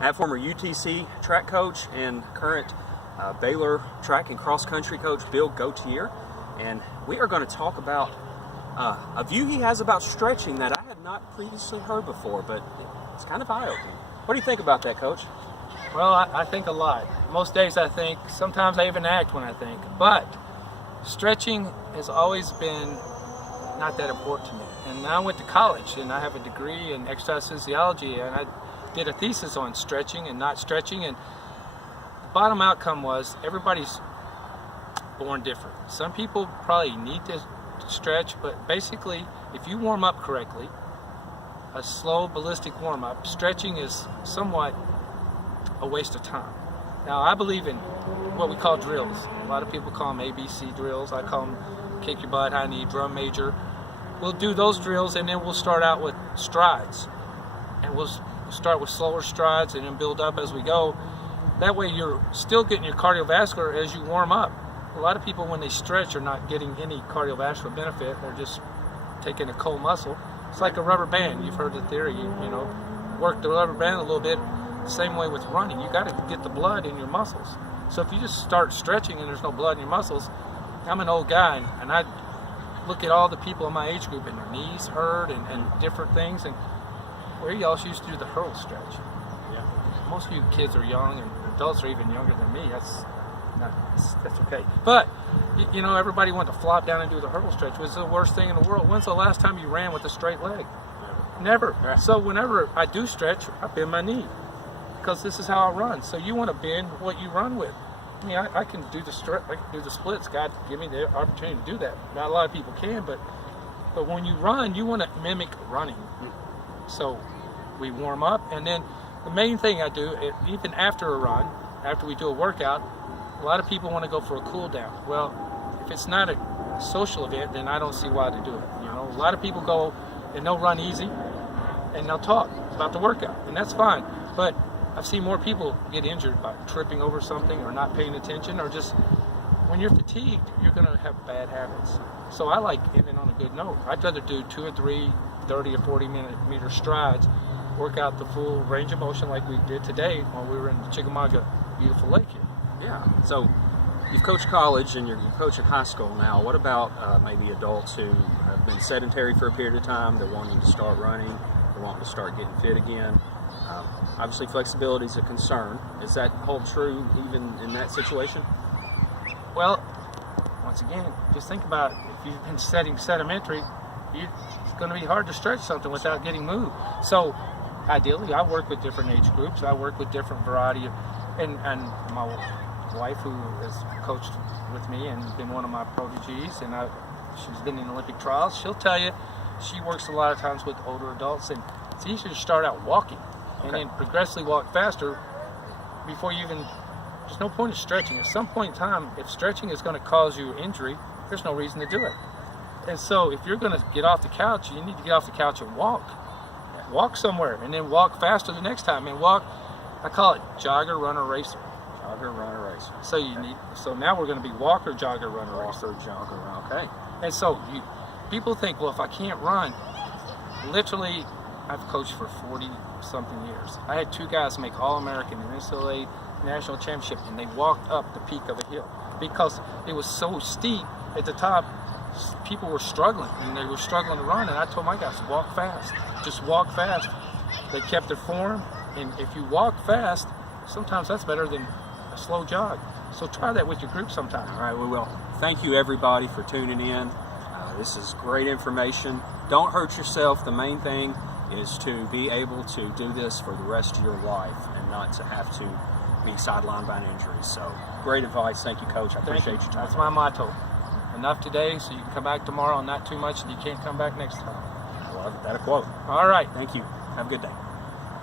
I have former UTC track coach and current Baylor track and cross country coach Bill Gautier, and we are going to talk about a view he has about stretching that I had not previously heard before, but it's kind of eye-opening. What do you think about that, Coach? Well, I think a lot. Most days I think, sometimes I even act when I think, but stretching has always been not that important to me. And I went to college and I have a degree in exercise physiology, and I did a thesis on stretching and not stretching, and the bottom outcome was everybody's born different. Some people probably need to stretch, but basically if you warm up correctly, a slow ballistic warm-up, stretching is somewhat a waste of time. Now, I believe in what we call drills. A lot of people call them ABC drills. I call them kick your butt, high knee, drum major. We'll do those drills, and then we'll start out with strides. And we'll start with slower strides and then build up as we go. That way you're still getting your cardiovascular as you warm up. A lot of people, when they stretch, are not getting any cardiovascular benefit. They're just taking a cold muscle. It's like a rubber band. You've heard the theory, you know, work the rubber band a little bit. Same way with running. You got to get the blood in your muscles. So if you just start stretching and there's no blood in your muscles, I'm an old guy, and I look at all the people in my age group and their knees hurt and different things, and where y'all used to do the hurdle stretch. Yeah. Most of you kids are young, and adults are even younger than me. That's okay. But you know, everybody wanted to flop down and do the hurdle stretch. It was the worst thing in the world. When's the last time you ran with a straight leg? Never. Right. So whenever I do stretch, I bend my knee, because this is how I run. So you want to bend what you run with. I mean, I can do the I can do the splits. God give me the opportunity to do that. Not a lot of people can, but when you run, you want to mimic running. So we warm up, and then the main thing I do, even after a run, after we do a workout, a lot of people want to go for a cool down. Well, if it's not a social event, then I don't see why to do it. You know, a lot of people go and they'll run easy and they'll talk about the workout, and that's fine. But I've seen more people get injured by tripping over something or not paying attention, or just when you're fatigued, you're going to have bad habits. So I like ending on a good note. I'd rather do 2 or 3 30 or 40 meter strides, work out the full range of motion like we did today while we were in the Chickamauga beautiful lake here. Yeah. So you've coached college and you're coaching high school now. What about maybe adults who have been sedentary for a period of time? They're wanting to start running. They're wanting to start getting fit again. Obviously, flexibility is a concern. Does that hold true even in that situation? Well, once again, just think about if you've been sedimentary, it's going to be hard to stretch something without getting moved. So ideally, I work with different age groups. I work with different variety of, and my wife, who has coached with me and been one of my proteges, and she's been in Olympic trials, she'll tell you she works a lot of times with older adults, and it's easier to start out walking and then progressively walk faster before you even, there's no point in stretching. At some point in time, if stretching is going to cause you injury, there's no reason to do it. And so if you're going to get off the couch, you need to get off the couch and walk. Walk somewhere, and then walk faster the next time. And walk, I call it jogger, runner, racer. Jogger, runner, racer. So so now we're going to be walker, jogger, runner, racer. Walker, jogger, okay. And so people think, well, if I can't run, literally, I've coached for 40-something years. I had 2 guys make All-American in NCAA National Championship, and they walked up the peak of a hill because it was so steep at the top. People were struggling, and they were struggling to run, and I told my guys, walk fast. Just walk fast. They kept their form, and if you walk fast, sometimes that's better than a slow jog. So try that with your group sometime. All right, we will. Thank you, everybody, for tuning in. This is great information. Don't hurt yourself. The main thing is to be able to do this for the rest of your life and not to have to be sidelined by an injury. So great advice. Thank you, Coach. I appreciate your time. That's my motto. Enough today so you can come back tomorrow, and not too much and you can't come back next time. I love that quote. All right. Thank you. Have a good day.